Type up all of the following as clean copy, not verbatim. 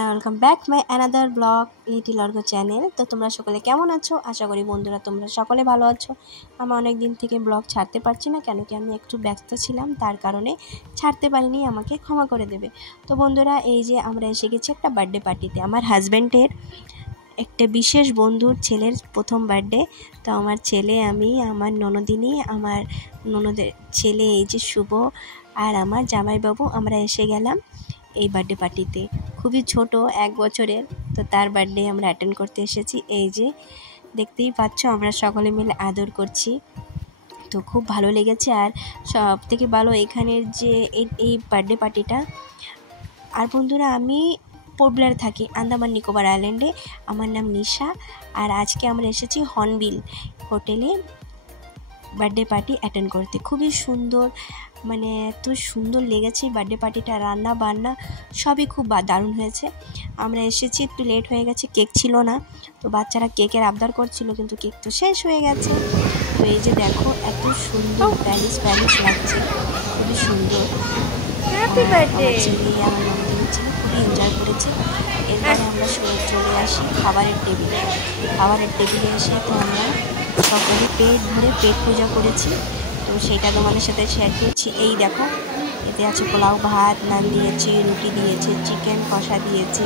Welcome back my another blog little org channel. তো তোমরা সকলে কেমন আছো? আশা করি বন্ধুরা তোমরা সকলে ভালো আছো। আমি অনেক দিন থেকে ব্লগ ছাড়তে পারছি না, কেন কি আমি একটু ব্যস্ত ছিলাম, তার কারণে ছাড়তে পারিনি, আমাকে ক্ষমা করে দেবে। তো বন্ধুরা, এই যে আমরা এসে গেছি একটা বার্থডে পার্টিতে। আমার হাজব্যান্ডের একটা বিশেষ বন্ধুর ছেলের প্রথম বার্থডে। তো আমার ছেলে, আমি, আমার ননদিনী, আমার ননদের ছেলে এই যে শুভ, আর আমার জামাইবাবু, আমরা এসে গেলাম এই বার্থডে পার্টিতে। খুবই ছোট, 1 বছরের। তো তার বার্থডে আমরা অ্যাটেন্ড করতে এসেছি। এই যে দেখতেই পাচ্ছ, আমরা সকলে মিলে আদর করছি। তো খুব ভালো লেগেছে। আর সব থেকে ভালো এখানের যে এই বার্থডে পার্টিটা। আর বন্ধুরা, আমি পোর্ট ব্লেয়ার থাকি, আন্দামান নিকোবর আইল্যান্ডে। আমার নাম নিশা। আর আজকে আমরা এসেছি হর্নবিল হোটেলে বার্থডে পার্টি অ্যাটেন্ড করতে। খুবই সুন্দর, মানে এত সুন্দর লেগেছে বার্থডে পার্টিটা। রান্না বান্না সবই খুব দারুণ হয়েছে। আমরা এসেছি একটু লেট হয়ে গেছে, কেক ছিল না। তো বাচ্চারা কেকের আবদার করছিল, কিন্তু কেক তো শেষ হয়ে গেছে। তো এই যে দেখো, এত সুন্দর প্যারিস লাগছে, খুবই সুন্দর। Happy birthday. আমার ছেলে, আমার নন্দিনী ছেলে খুবই এনজয় করেছে। এরপরে আমরা চলে আসি খাবারের টেবিলে এসে তো আমরা সকলে পেট ভরে পেট পূজা করেছি। তো সেটা তোমাদের সাথে শেয়ার করছি। এই দেখো, এতে আছে পোলাও, ভাত, নান দিয়েছে, রুটি দিয়েছে, চিকেন কষা দিয়েছে,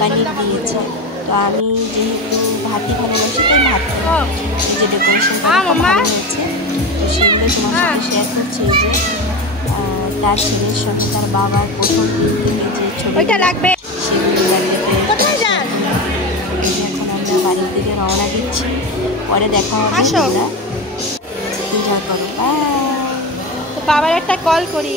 পনির দিয়েছে। তো আমি যেহেতু ভাতই ভালোবাসি, তাই ভাত এই যে ডেকোরেশনটা ভালো হয়েছে। তো সেগুলো তোমার সাথে শেয়ার করছি। এই যে তার ছেলের সঙ্গে তার বাবার প্রথম দিন থেকে যে ছবিটা লাগবে, সেগুলো এখন আমরা বাড়ির দিকে রওনা দিচ্ছি। পরে দেখা হবে, তোমরা এনজয় করো। বাই। তো বাবার একটা কল করি।